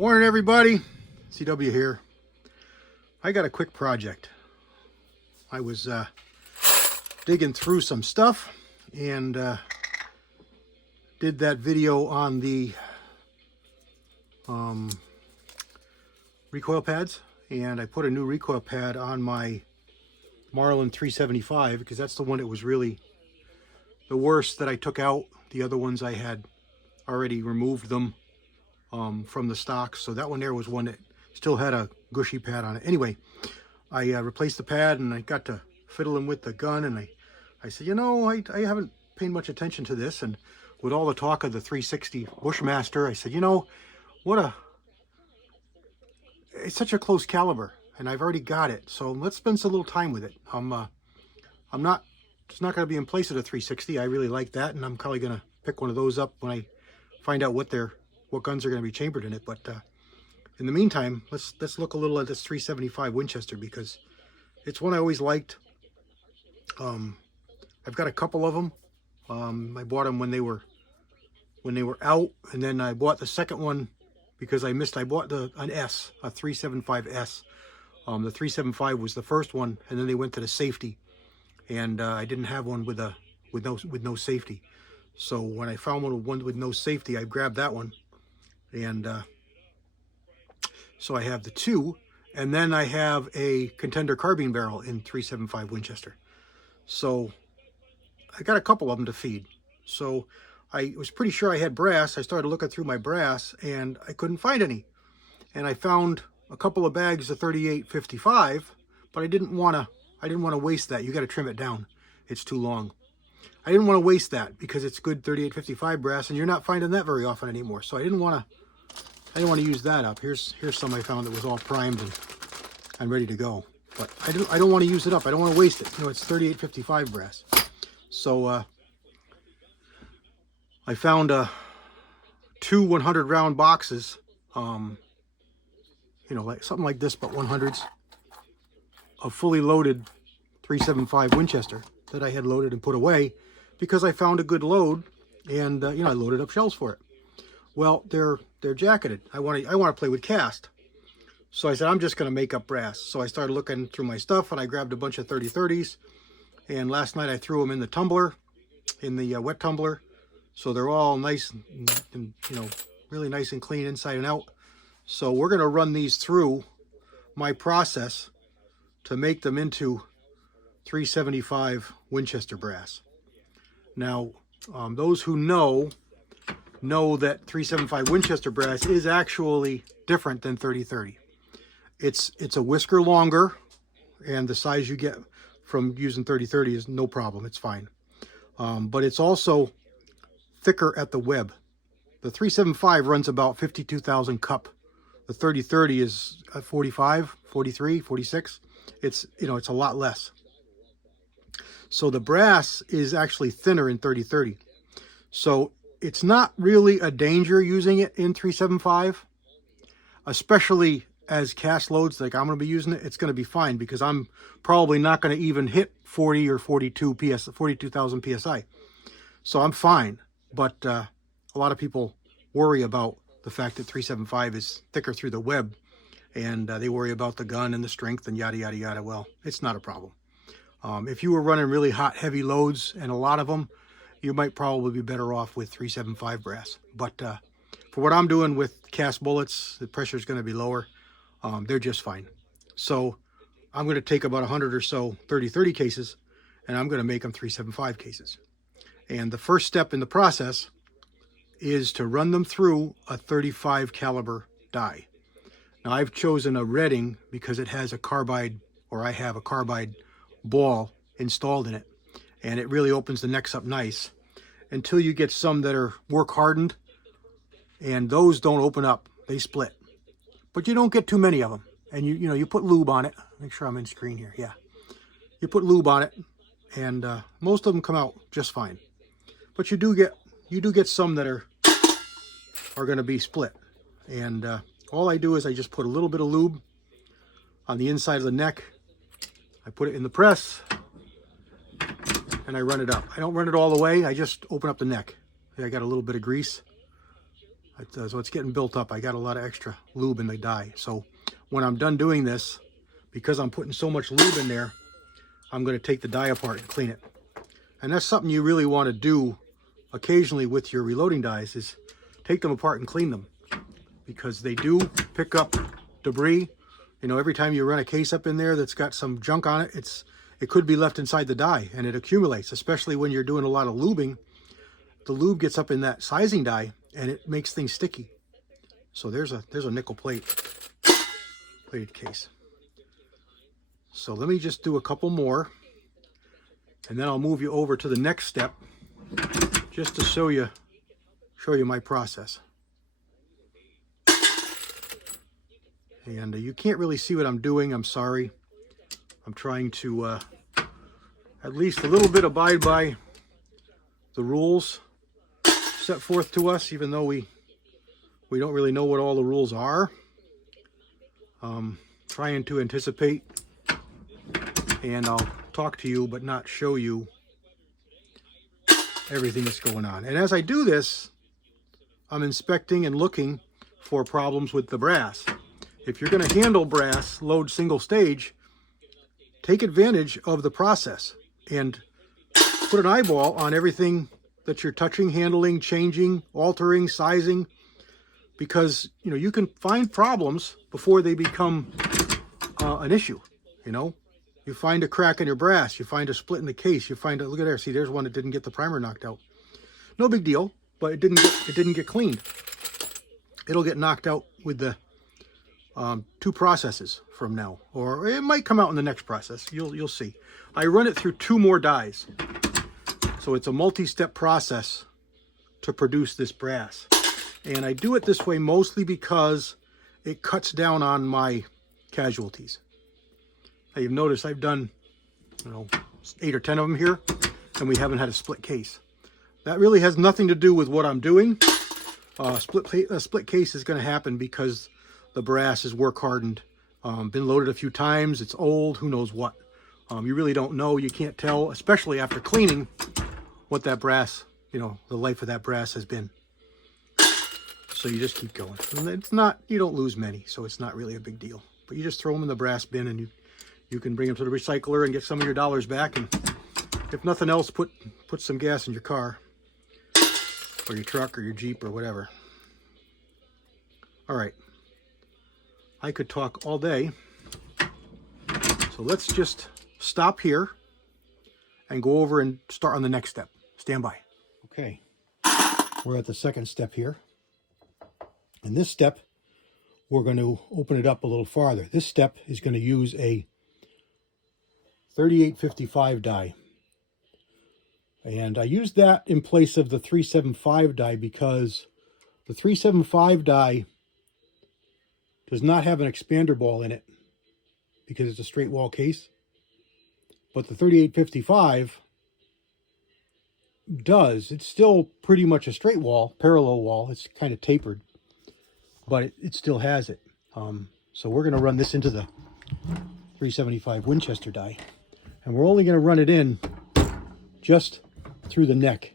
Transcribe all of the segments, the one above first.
Morning everybody, CW here. I got a quick project. I was digging through some stuff and did that video on the recoil pads, and I put a new recoil pad on my Marlin 375 because that's the one that was really the worst that I took out. The other ones I had already removed them from the stock, so that one there was one that still had a gushy pad on it. Anyway, I replaced the pad and I got to fiddling with the gun, and I said, you know, I haven't paid much attention to this, and with all the talk of the 360 Bushmaster, I said, you know, it's such a close caliber, and I've already got it, so let's spend some little time with it. It's not going to be in place of the 360. I really like that, and I'm probably going to pick one of those up when I find out what guns are going to be chambered in it. But in the meantime, let's look a little at this 375 Winchester, because it's one I always liked. I've got a couple of them. I bought them when they were out, and then I bought the second one because I bought an S, a 375S. The 375 was the first one, and then they went to the safety, and I didn't have one with no safety. So when I found one with no safety, I grabbed that one, and so I have the two, and then I have a contender carbine barrel in 375 Winchester. So I got a couple of them to feed. So I was pretty sure I had brass. I started looking through my brass and I couldn't find any. And I found a couple of bags of 3855, but I didn't want to waste that. You got to trim it down. It's too long. I didn't want to waste that because it's good 3855 brass, and you're not finding that very often anymore. So I didn't want to use that up. Here's some I found that was all primed and ready to go. But I don't want to use it up. I don't want to waste it. You know, it's 3855 brass. So I found two 100 round boxes, you know, like something like this, but 100s, of fully loaded 375 Winchester that I had loaded and put away because I found a good load, and you know, I loaded up shells for it. Well, they're jacketed. I want to play with cast. So I said, I'm just going to make up brass. So I started looking through my stuff, and I grabbed a bunch of 3030s. And last night I threw them in the tumbler, in the wet tumbler. So they're all nice and, you know, really nice and clean inside and out. So we're going to run these through my process to make them into 375 Winchester brass. Now, those who know that 375 Winchester brass is actually different than 3030. It's a whisker longer, and the size you get from using 3030 is no problem. It's fine. But it's also thicker at the web. The 375 runs about 52,000 cup. The 3030 is 45, 43, 46. It's, you know, it's a lot less. So the brass is actually thinner in 3030. So it's not really a danger using it in 375, especially as cast loads like I'm going to be using it. It's going to be fine because I'm probably not going to even hit 40 or 42,000 psi. So I'm fine. But a lot of people worry about the fact that 375 is thicker through the web, and they worry about the gun and the strength and yada, yada, yada. Well, it's not a problem. If you were running really hot, heavy loads and a lot of them, you might probably be better off with 375 brass. But for what I'm doing with cast bullets, the pressure is going to be lower. They're just fine. So I'm going to take about 100 or so 30-30 cases, and I'm going to make them 375 cases. And the first step in the process is to run them through a 35 caliber die. Now I've chosen a Redding because it has a carbide, or I have a carbide ball installed in it, and it really opens the necks up nice until you get some that are work hardened, and those don't open up, they split. But you don't get too many of them, and you know, you put lube on it. Make sure I'm in screen here. Yeah, you put lube on it, and most of them come out just fine. But you do get some that are going to be split, and all I do is I just put a little bit of lube on the inside of the neck. I put it in the press, and I run it up. I don't run it all the way. I just open up the neck. I got a little bit of grease. So it's getting built up. I got a lot of extra lube in the die. So when I'm done doing this, because I'm putting so much lube in there, I'm going to take the die apart and clean it. And that's something you really want to do occasionally with your reloading dies, is take them apart and clean them, because they do pick up debris. You know, every time you run a case up in there that's got some junk on it, it could be left inside the die, and it accumulates, especially when you're doing a lot of lubing. The lube gets up in that sizing die and it makes things sticky. So there's a nickel plated case. So let me just do a couple more, and then I'll move you over to the next step just to show you my process. And you can't really see what I'm doing. I'm sorry. I'm trying to at least a little bit abide by the rules set forth to us, even though we don't really know what all the rules are. Trying to anticipate, and I'll talk to you but not show you everything that's going on. And as I do this, I'm inspecting and looking for problems with the brass. If you're going to handle brass, load single stage, take advantage of the process and put an eyeball on everything that you're touching, handling, changing, altering, sizing, because you know you can find problems before they become an issue. You know, you find a crack in your brass, you find a split in the case, you find look at there, see, there's one that didn't get the primer knocked out. No big deal, but it didn't get cleaned. It'll get knocked out with the 2 processes from now, or it might come out in the next process. You'll see. I run it through 2 more dies, so it's a multi-step process to produce this brass. And I do it this way mostly because it cuts down on my casualties. Now you've noticed I've done, 8 or 10 of them here, and we haven't had a split case. That really has nothing to do with what I'm doing. A split case is going to happen because the brass is work hardened, been loaded a few times, it's old, who knows what. You really don't know, you can't tell, especially after cleaning, what that brass, the life of that brass has been. So you just keep going. And it's not, you don't lose many, so it's not really a big deal. But you just throw them in the brass bin, and you can bring them to the recycler and get some of your dollars back. And if nothing else, put some gas in your car, or your truck, or your Jeep, or whatever. All right. I could talk all day. So let's just stop here and go over and start on the next step. Stand by. Okay. We're at the second step here. In this step, we're going to open it up a little farther. This step is going to use a 3855 die. And I used that in place of the 375 die because the 375 die does not have an expander ball in it because it's a straight wall case. But the 3855 does. It's still pretty much a straight wall, parallel wall. It's kind of tapered, but it still has it. So we're going to run this into the 375 Winchester die. And we're only going to run it in just through the neck,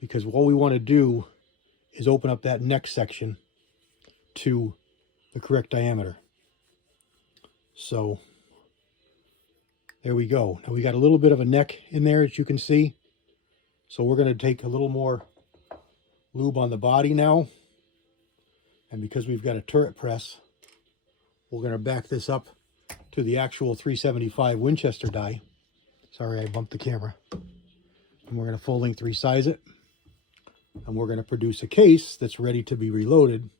because all we want to do is open up that neck section to the correct diameter. So there we go. Now we got a little bit of a neck in there, as you can see. So we're going to take a little more lube on the body now. And because we've got a turret press, we're going to back this up to the actual 375 Winchester die. Sorry, I bumped the camera. And we're going to full length resize it. And we're going to produce a case that's ready to be reloaded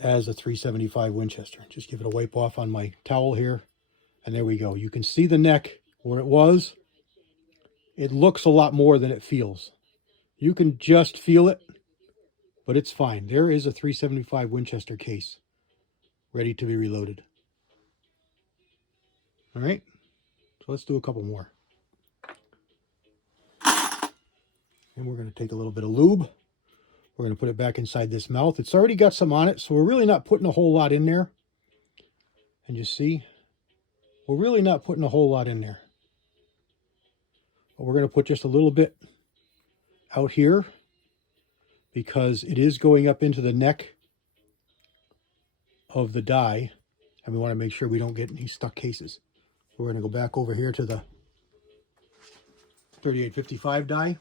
as a 375 Winchester. Just give it a wipe off on my towel here. And there we go. You can see the neck where it was. It looks a lot more than it feels. You can just feel it, but it's fine. There is a 375 Winchester case ready to be reloaded. All right, so let's do a couple more. And we're going to take a little bit of lube. We're going to put it back inside this mouth. It's already got some on it, so we're really not putting a whole lot in there. And you see, we're really not putting a whole lot in there. But we're going to put just a little bit out here because it is going up into the neck of the die, and we want to make sure we don't get any stuck cases. We're going to go back over here to the 3855 die.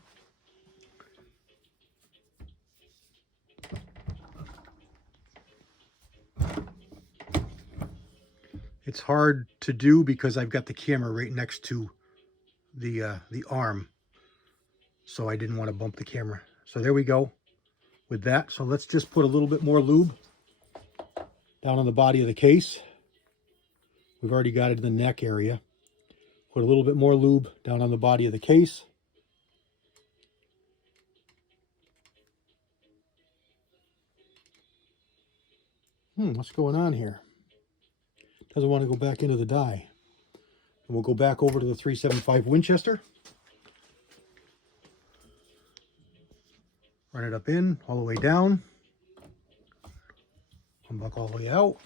It's hard to do because I've got the camera right next to the arm, so I didn't want to bump the camera. So there we go with that. So let's just put a little bit more lube down on the body of the case. We've already got it in the neck area. Put a little bit more lube down on the body of the case. What's going on here? Doesn't want to go back into the die. And we'll go back over to the 375 Winchester. Run it up in, all the way down. Unbuck all the way out.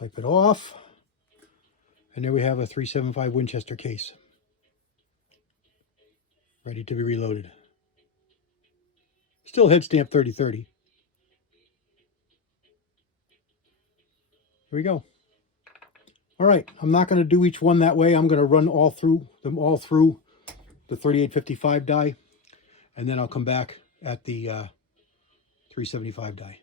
Wipe it off. And there we have a 375 Winchester case. Ready to be reloaded. Still head stamp 3030. Here we go. All right, I'm not going to do each one that way. I'm going to run them all through the 3855 die, and then I'll come back at the 375 die.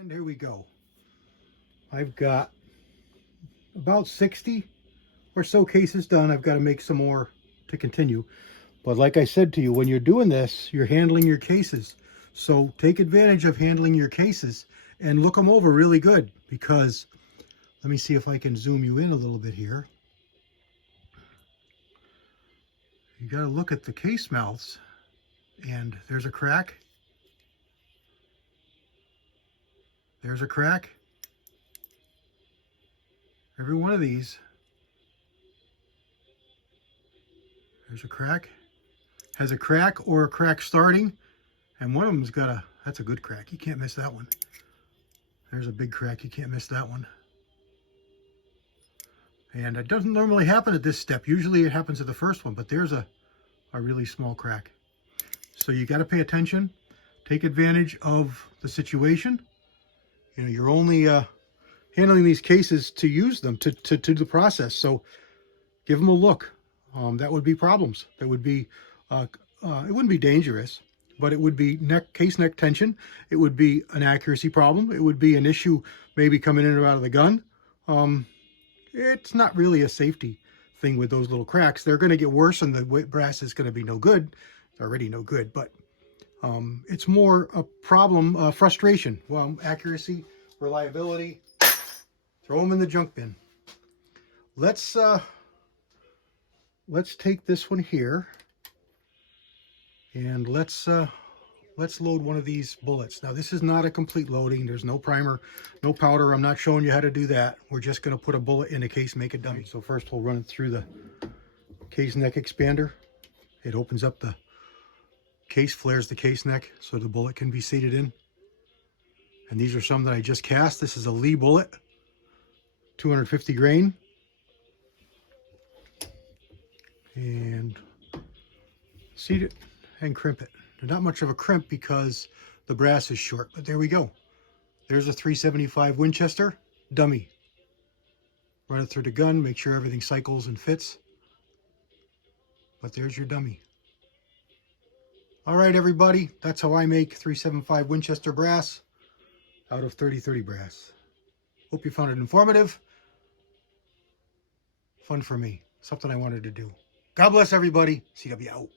And here we go. I've got about 60 or so cases done. I've got to make some more to continue. But like I said to you, when you're doing this, you're handling your cases. So take advantage of handling your cases and look them over really good, because let me see if I can zoom you in a little bit here. You got to look at the case mouths, and there's a crack. There's a crack. Every one of these. There's a crack. Has a crack or a crack starting. And one of them's got that's a good crack. You can't miss that one. There's a big crack. You can't miss that one. And it doesn't normally happen at this step. Usually it happens at the first one, but there's a really small crack. So you got to pay attention. Take advantage of the situation. You know, you're only handling these cases to use them, to the process. So give them a look. That would be problems. That would be, it wouldn't be dangerous, but it would be case neck tension. It would be an accuracy problem. It would be an issue maybe coming in or out of the gun. It's not really a safety thing with those little cracks. They're going to get worse, and the brass is going to be no good. It's already no good, but it's more a problem, frustration. Well, accuracy, reliability, throw them in the junk bin. Let's take this one here, and let's load one of these bullets. Now, this is not a complete loading. There's no primer, no powder. I'm not showing you how to do that. We're just going to put a bullet in a case, make a dummy. So first we'll run it through the case neck expander. It opens up the case, flares the case neck so the bullet can be seated in. And these are some that I just cast. This is a Lee bullet, 250 grain. And seat it and crimp it. There's not much of a crimp because the brass is short, but there we go. There's a 375 Winchester dummy. Run it through the gun, make sure everything cycles and fits. But there's your dummy. All right, everybody, that's how I make 375 Winchester brass out of 3030 brass. Hope you found it informative. Fun for me. Something I wanted to do. God bless everybody. CW out.